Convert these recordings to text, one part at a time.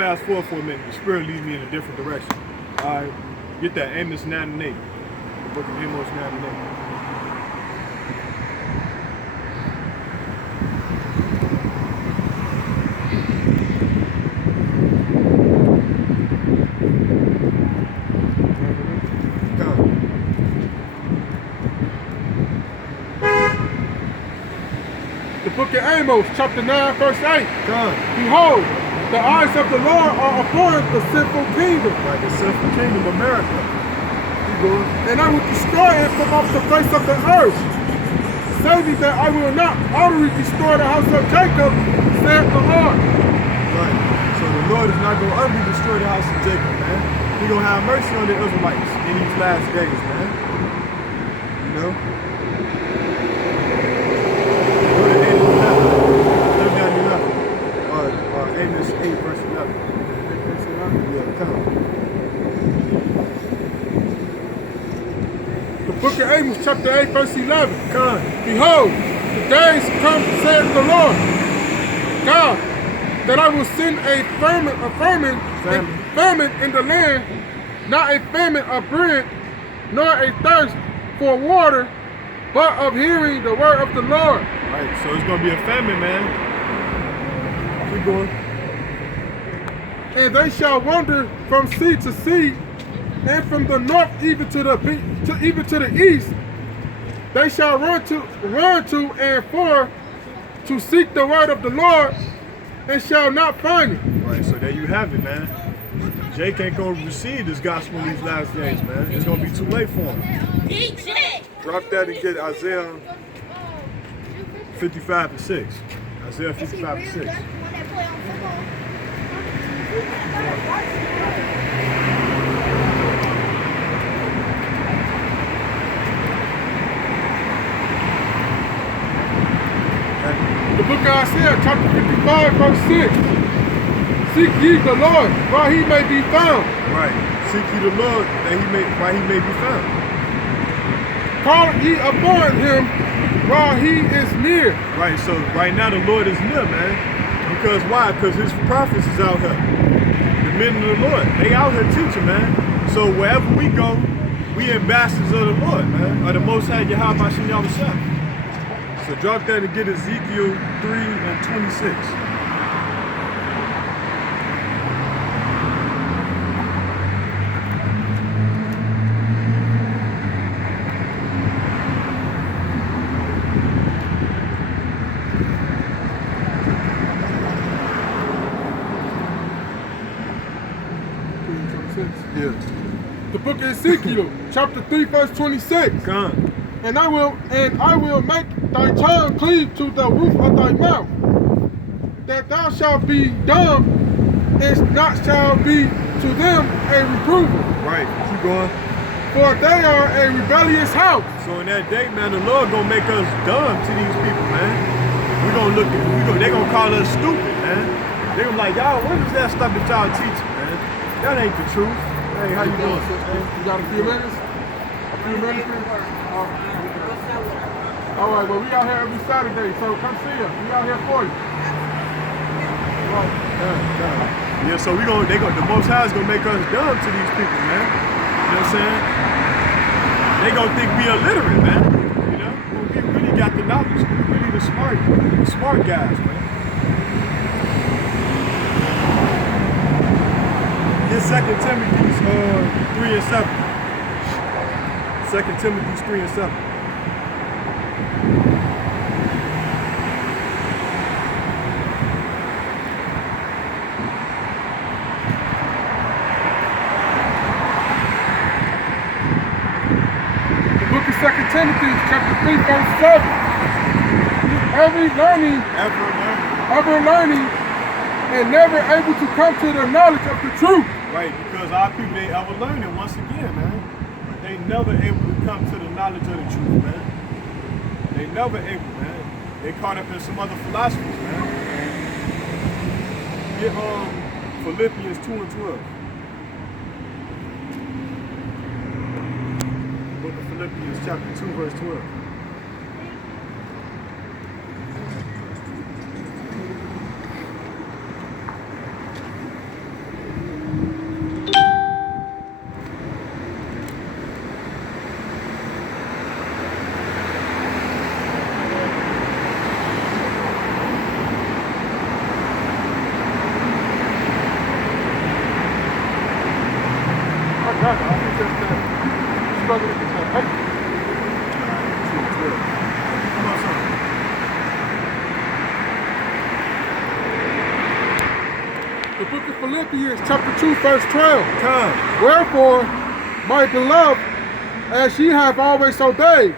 Fast forward for a minute, the Spirit leads me in a different direction. All right, get that, Amos 9 and 8. The book of Amos 9 and 8. The book of Amos, chapter 9, verse 8. Come. Behold, the eyes of the Lord are upon the sinful kingdom. Like the sinful kingdom of America. And I will destroy it from off the face of the earth, saving that I will not utterly destroy the house of Jacob, saith the Lord. Right. So the Lord is not going to utterly destroy the house of Jacob, man. He's going to have mercy on the Israelites in these last days, man. You know? Go to 8 and 11. Look down 11. Amos 8, verse 11. Verse 11? Yeah, come on. The book of Amos, chapter 8, verse 11. Come. Behold, the days come, saith the Lord God, that I will send a famine in the land, not a famine of bread, nor a thirst for water, but of hearing the word of the Lord. Right, so it's going to be a famine, man. Keep going. And they shall wander from sea to sea, and from the north even to the east. They shall run to and for to seek the word of the Lord, and shall not find it. Right, so there you have it, man. Jake ain't going to receive this gospel in these last days, man. It's going to be too late for him. Drop that and get Isaiah 55 and 6. Isaiah 55 and 6. The book of Isaiah, chapter 55, verse 6. Seek ye the Lord while he may be found. Right. Seek ye the Lord while he may be found. Call ye upon him while he is near. Right, so right now the Lord is near, man. Because why? Because his prophets is out here. The men of the Lord, they out here teaching, man. So wherever we go, we ambassadors of the Lord, man. Or the Most High Yahweh Shem Yahweh. So drop that and get Ezekiel 3 and 26. Yeah. The book of Ezekiel, chapter 3, verse 26. Come. And I will make thy tongue cleave to the roof of thy mouth, that thou shalt be dumb, and not shall be to them a reproval. Right, keep going. For they are a rebellious house. So in that day, man, the Lord gonna make us dumb to these people, man. They gonna call us stupid, man. They gonna like, y'all, what is that stuff that y'all teaching, man? That ain't the truth. Hey, how you doing? You got a few minutes? A few minutes? All right, well, we out here every Saturday, so come see us. We out here for you. Yeah, so the Most High is gonna make us dumb to these people, man. You know what I'm saying? They gonna think we illiterate, man. You know, we really got the knowledge. We really the smart guys, man. Get 2 Timothy 3 and 7. 2 Timothy 3 and 7. The book of 2 Timothy, chapter 3, verse 7. Ever learning, and never able to come to the knowledge of the truth. Right, because our people ain't ever learning once again, man. They never able to come to the knowledge of the truth, man. They never able, man. They caught up in some other philosophies, man. Get Philippians 2 and 12. Book of Philippians chapter 2, verse 12. struggle. I think that's that struggle to get that paper. Come on, son. The book of Philippians, chapter 2, verse 12. Come. Wherefore, my beloved, as ye have always obeyed,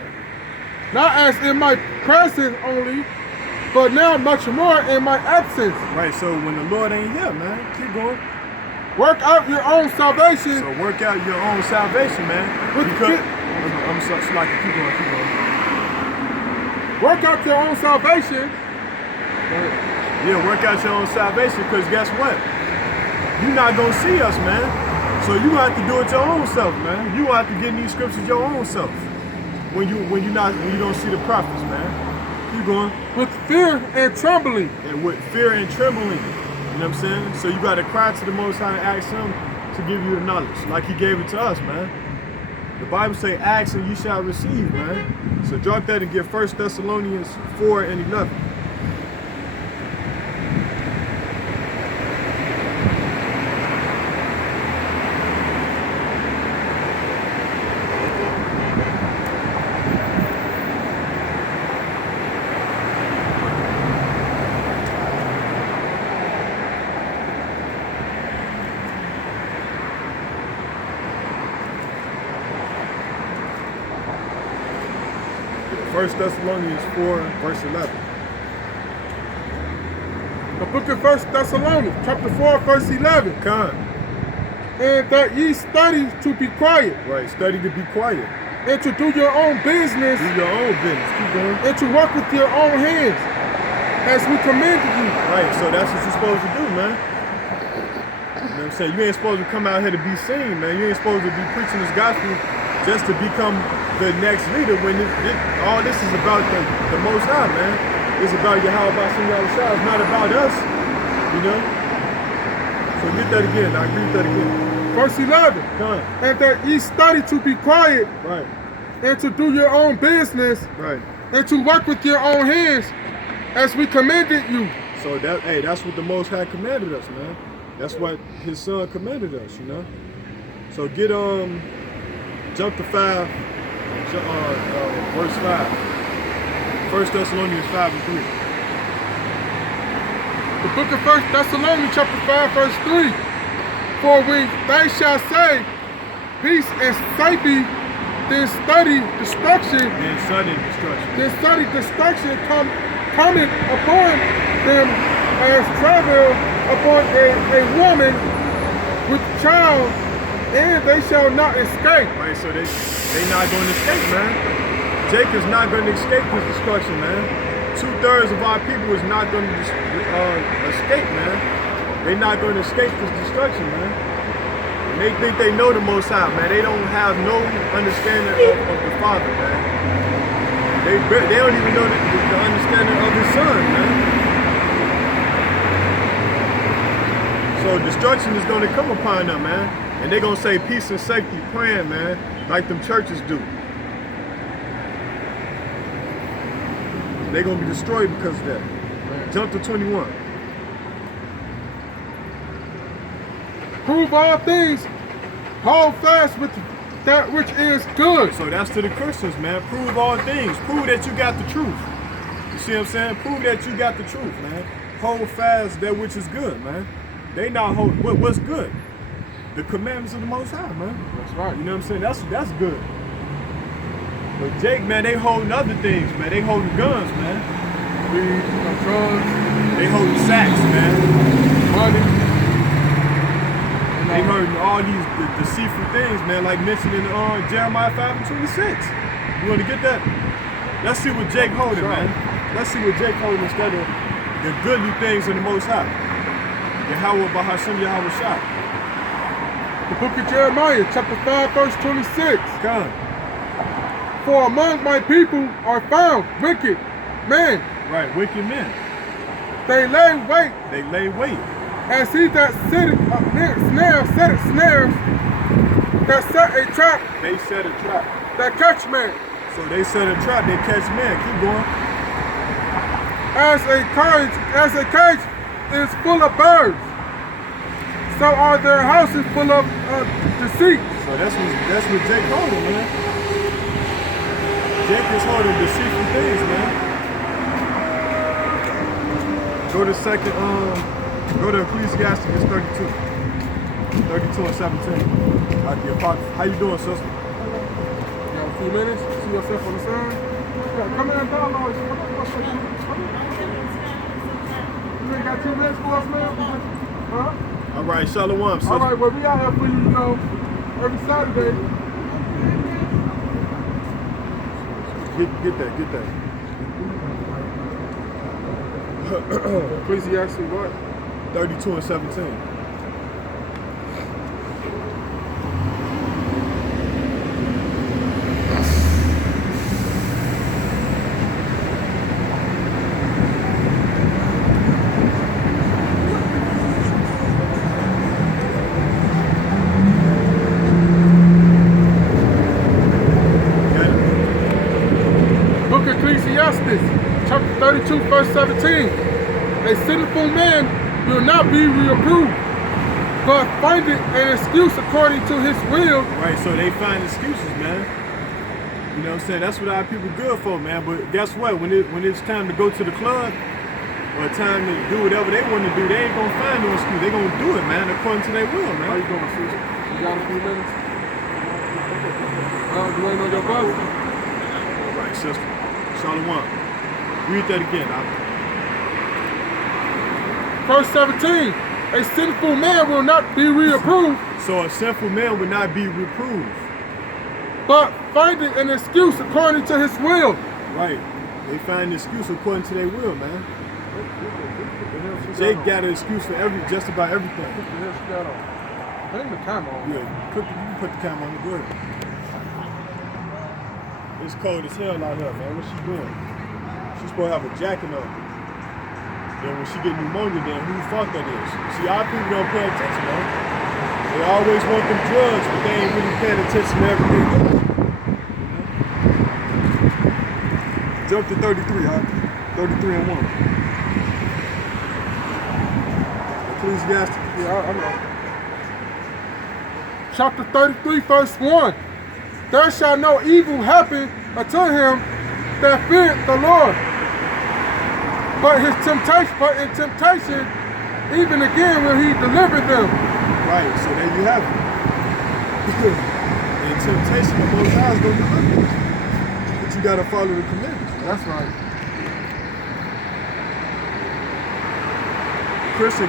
not as in my presence only, but now much more in my absence. Right, so when the Lord ain't here, man, keep going. Work out your own salvation. So work out your own salvation, man. With Because the- I'm so like keep going. Work out your own salvation. Yeah, work out your own salvation, because guess what? You're not gonna see us, man. So you have to do it your own self, man. You have to get in these scriptures your own self. When you don't see the prophets, man. Keep going. With fear and trembling. And with fear and trembling. You know what I'm saying? So you gotta cry to the Most High and ask Him to give you the knowledge, like He gave it to us, man. The Bible say, ask and you shall receive, man. So drop that and get 1 Thessalonians 4 and 11. First Thessalonians 4, verse 11. The book of 1 Thessalonians, chapter 4, verse 11. Come. And that ye study to be quiet, Right, study to be quiet. and to do your own business, Do your own business. Keep going. and to work with your own hands, as we commanded you. Right, so that's what you're supposed to do, man. You know what I'm saying? You ain't supposed to come out here to be seen, man. You ain't supposed to be preaching this gospel just to become the next leader when all this is about the Most High, man. It's about Yahweh Bashim Yahushua. It's not about us, you know? So get that again. I agree with that again. Verse 11. Come. And that ye study to be quiet, Right, and to do your own business, right. and to work with your own hands, as we commanded you. So that's what the Most High commanded us, man. That's what His Son commanded us, you know. So get jump to 5, verse 5. 1 Thessalonians 5 and 3. The book of 1 Thessalonians, chapter 5, verse 3. For when they shall say, peace and safety, then study destruction, Then sudden destruction. coming upon them as travel upon a woman with child, and they shall not escape. Right, so they not going to escape, man. Jacob's not going to escape this destruction, man. 2/3 of our people is not going to escape, man. They're not going to escape this destruction, man. And they think they know the Most High, man. They don't have no understanding of the Father, man. They don't even know the understanding of His Son, man. So destruction is going to come upon them, man. And they're going to say peace and safety praying, man, like them churches do. They're going to be destroyed because of that. Jump to 21. Prove all things, hold fast with that which is good. So that's to the Christians, man. Prove all things. Prove that you got the truth. You see what I'm saying? Prove that you got the truth, man. Hold fast that which is good, man. They not hold what's good. The commandments of the Most High, man. That's right. You know what I'm saying? That's good. But Jake, man, they holding other things, man. They holding guns, man. Weed, drugs, They holding sacks, man. money. They holding all these deceitful things, man, like mentioned in Jeremiah 5 and 26. You want to get that? Let's see what Jake holding, man. Let's see what Jake holding instead of the goodly things of the Most High. Yahweh Bahashim Yahweh Shah. The book of Jeremiah, chapter 5, verse 26. Come. For among my people are found wicked men. Right, wicked men. They lay wait, They lay wait. as he that sitteth snares, that set a trap, They set a trap. that catch man. So they set a trap, they catch men. Keep going. As a cage is full of birds, so are their houses full of deceit. So So that's what Jake called him, man. Jake is holding deceitful things, man. Go to go to Ecclesiastes 32. 32 and 17. Like the Apocrypha. How you doing, sister? You got a few minutes? See yourself on the sun? Yeah, come in and download. You ain't got 2 minutes for us, man? Huh? All right, Shalom, sister. All right, well, we out here for you, you know, every Saturday. Get that. Ecclesiastes what? 32 and 17. Book of Ecclesiastes, chapter 32, verse 17. A sinful man will not be reproved, but findeth an excuse according to his will. Right, so they find excuses, man. You know what I'm saying? That's what our people good for, man. But guess what? When it's time to go to the club, or time to do whatever they want to do, they ain't gonna find no excuse. They gonna do it, man, according to their will, man. How you doing, sister? You got a few minutes? You ain't on your bus? All right, sister. Shalom. Read that again, Verse 17. A sinful man will not be reproved, So a sinful man would not be reproved. but finding an excuse according to his will. Right. They find an excuse according to their will, man. Jake got an excuse for just about everything. Put the camera on. Yeah, you can put the camera on the good. It's cold as hell out here, man. What's she doing? She's supposed to have a jacket on. Then when she get pneumonia, then who the fuck that is? See, our people don't pay attention, man. They always want them drugs, but they ain't really paying attention to everything else. Jump to 33, huh? 33 and 1. Ecclesiastes. Yeah, I know. Chapter 33, verse 1. There shall no evil happen unto him that feareth the Lord. But in temptation, even again will he deliver them. Right, so there you have it. In temptation, the Most High is going to deliver you. But you got to follow the commandments. That's right. The Christian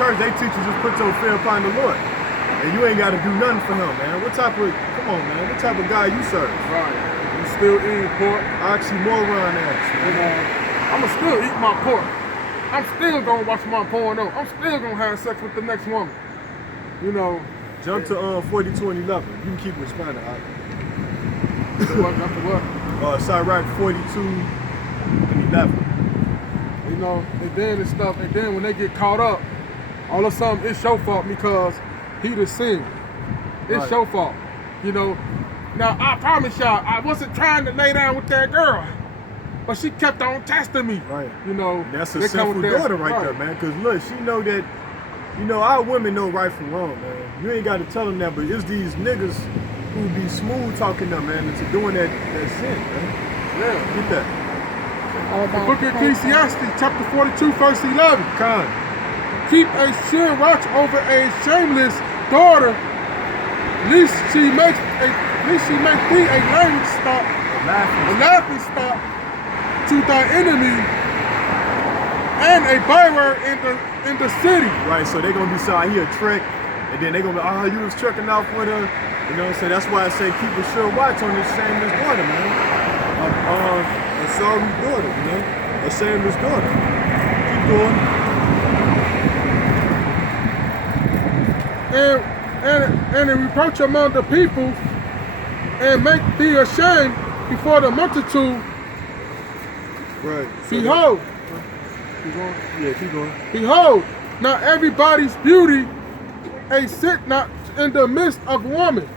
church, they teach you just put your fear upon the Lord. And you ain't got to do nothing for him, man. Come on, man. What type of guy you serve? Right. You still eating pork? Oxymoron ass, man. I'ma still eat my pork. I'm still gonna watch my porno. I'm still gonna have sex with the next woman. You know. Jump to 42 and 11. You can keep responding. What? Sirach 42 and 11. You know, and then and stuff, and then when they get caught up, all of a sudden it's your fault because he the sin. It's Right. your fault. You know. Now I promise y'all, I wasn't trying to lay down with that girl, but she kept on testing me. Right. You know. And that's a sinful daughter right there, man. Because look, she know that, you know, our women know right from wrong, man. You ain't got to tell them that, but it's these niggas who be smooth talking them, man, into doing that sin, man. Yeah. Get that. The book of Ecclesiastes, chapter 42, verse 11. Con. Keep a sure watch over a shameless daughter, lest she make thee a laughing Laughing. stock to thy enemy, and a byword in the city. Right, so they gonna be saying he a trick, and then they gonna be, oh, you was tricking off with her. You know what I'm saying? That's why I say keep a sure watch on this shameless daughter, man. A sorry daughter, you know? A shameless daughter. Keep going. And a reproach among the people, and make thee ashamed before the multitude. Right. So Behold, keep going. Yeah, keep going. behold, not everybody's beauty a sit not in the midst of woman.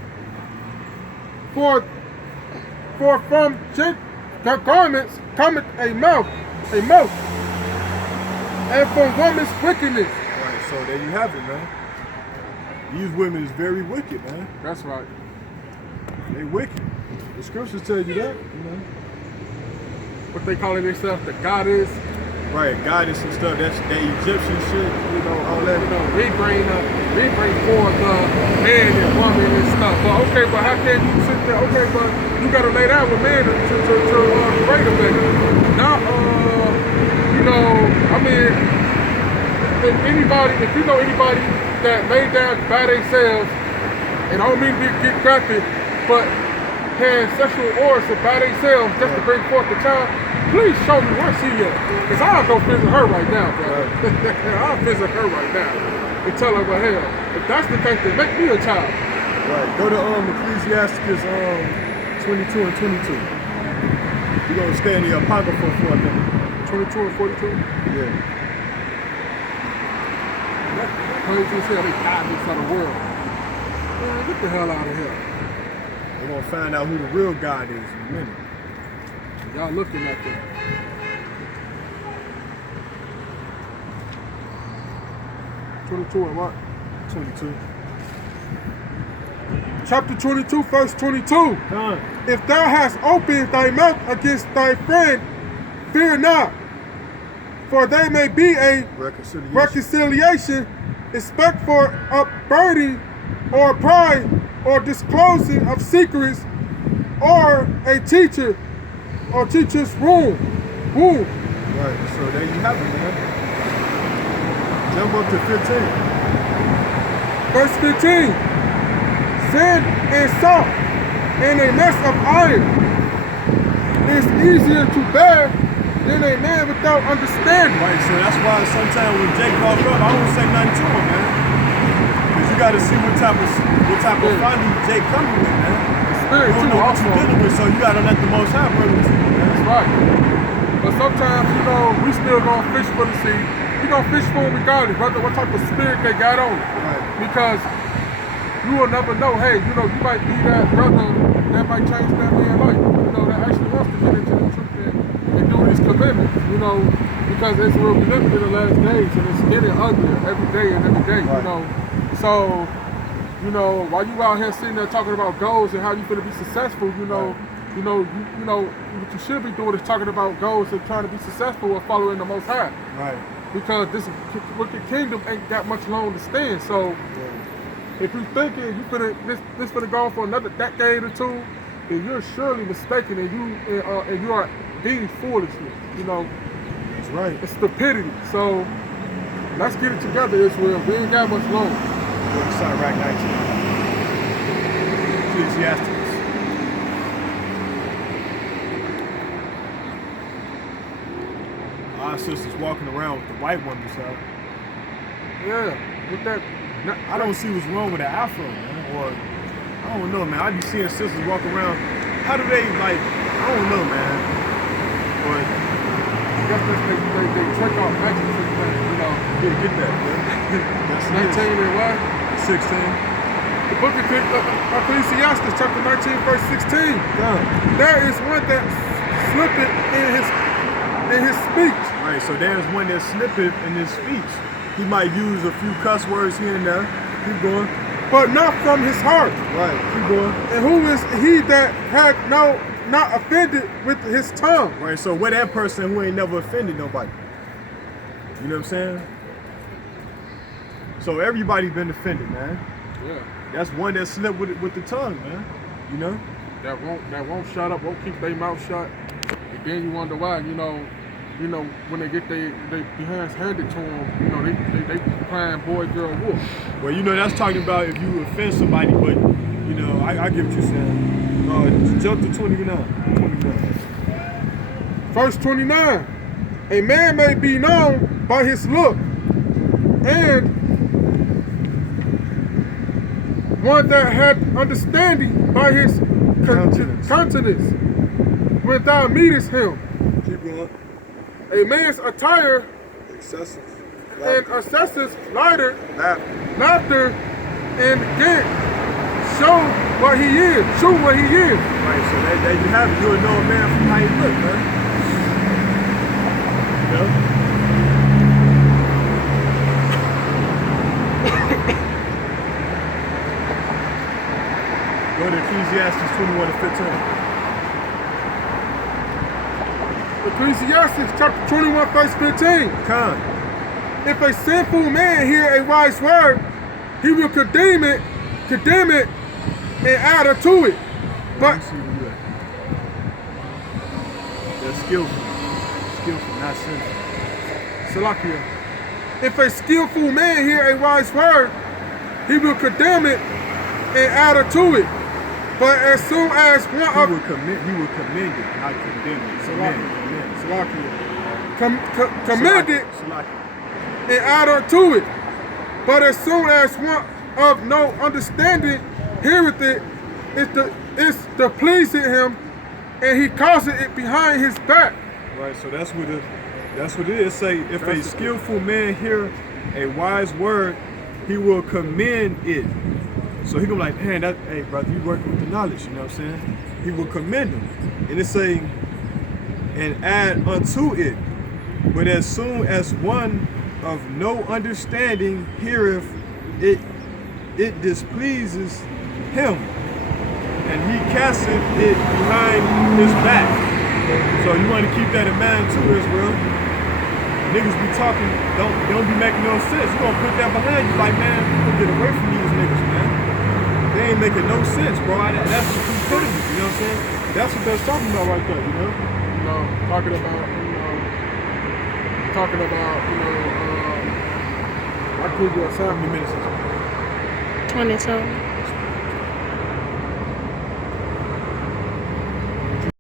For from the garments cometh a mouth, and from woman's wickedness. Right, so there you have it, man. These women is very wicked, man. That's right. They wicked. The scriptures tell you that, you know. What they calling themselves, the goddess. Right, goddess and stuff. That's that Egyptian shit. You know, all that. you know, we bring forth man and woman and stuff. But okay, but how can you sit there? Okay, but you gotta lay down with man to break a baby. Now, you know, I mean, if you know anybody that laid down by themselves, and I don't mean to get graphic, but had sexual origin by themselves just to bring forth the child, please show me where she at. Because I'll go visit her right now, bro. I'll visit her right now and tell her, well, hell, if that's the case, then make me a child. Right. Go to Ecclesiasticus 22 and 22. We're gonna stay in the Apocrypha for a minute. 22 and 42? Yeah. Crazy as hell, they godless of the world. Man, get the hell out of here. We're gonna find out who the real God is in a minute. Y'all looking at that. $22 and what? 22. Chapter 22, verse 22. If thou hast opened thy mouth against thy friend, fear not, for there may be a reconciliation, expect for upburning or pride or disclosing of secrets, or a teacher or teacher's room. Right, so there you have it, man. Jump up to 15. Verse 15. Sand and salt and a mess of iron is easier to bear than a man without understanding. Right, so that's why sometimes when Jake walk up, I don't say nothing to him, man. Because you got to see what type of finding Jake coming with, man. Spirit you don't know what you're dealing with, so you got to let the Most High bring it to you, man. That's right. But sometimes, you know, we still gonna fish for the seed. We gonna fish for them regardless, whether what type of spirit they got on. Right. Because you will never know, hey, you know, you might be that brother that might change that man's life, you know, that actually wants to get into the truth and do these commitments, you know, because it's where we living in the last days and it's getting uglier every day and every day, right. You know. So, you know, while you out here sitting there talking about goals and how you gonna be successful, you know, right. you know, what you should be doing is talking about goals and trying to be successful or following the Most High. Right. Because this wicked kingdom ain't got much long to stand. So if you thinking you this gonna go on for another decade or two, then you're surely mistaken and you are being foolishness. You know. That's right. It's stupidity. So let's get it together, Israel. We ain't got much longer. Go to Sirach 19. Ecclesiastes. Our sisters walking around with the white woman's out. Yeah, with that. I don't see what's wrong with the afro, man. Or I don't know, man. I be seeing sisters walk around. How do they like? I don't know, man. But I guess they trick off magic, you know. Yeah, get that, man. That's 19 and what? 16. The book of Ecclesiastes, chapter 19, verse 16. Yeah. There is one that slippeth in his speech. Right, so there's one that slippeth in his speech. He might use a few cuss words here and there. Keep going. But not from his heart. Right, keep going. And who is he that had not offended with his tongue? Right, so where that person who ain't never offended nobody. You know what I'm saying? So everybody's been offended, man. Yeah. That's one that slipped with the tongue, man. You know? That won't shut up, won't keep their mouth shut. And then you wonder why, you know, when they get their hands handed to them, you know, they crying boy, girl, wolf. Well, you know, that's talking about if you offend somebody, but, you know, I get what you're saying. Jump to 29. Verse 29. A man may be known by his look, and one that had understanding by his countenance when thou meetest him. Keep going. A man's attire Excessive. and assesses lighter, Laughter. and gait show what he is. Show what he is. Right, so there you have it. You'll know a man from how he look, man. You know? to Ecclesiastes 21 and 15. Ecclesiastes chapter 21, verse 15. Con. If a sinful man hear a wise word, he will condemn it, and add unto it. But they're skillful. Skillful, not sinful. Salakia. If a skillful man hear a wise word, he will condemn it and add unto it. But as soon as one of he will commend it, not condemn it. Commend it and add unto it. But as soon as one of no understanding heareth it, it's the pleasing him, and he causeth it behind his back. Right, so that's what it is. Say, if a skillful man hear a wise word, he will commend it. So he gonna be like, man, hey brother, you working with the knowledge, you know what I'm saying? He will commend him. And it's saying, and add unto it. But as soon as one of no understanding heareth it, it displeases him, and he casteth it behind his back. So you want to keep that in mind too, Israel. Niggas be talking, don't be making no sense. You gonna put that behind you, like, man, you gonna get away from these niggas, man. They ain't making no sense, bro. That's the stupidity, you know what I'm saying? That's what they're talking about right there, you know? Talking about, I give you a 7 minutes. 22.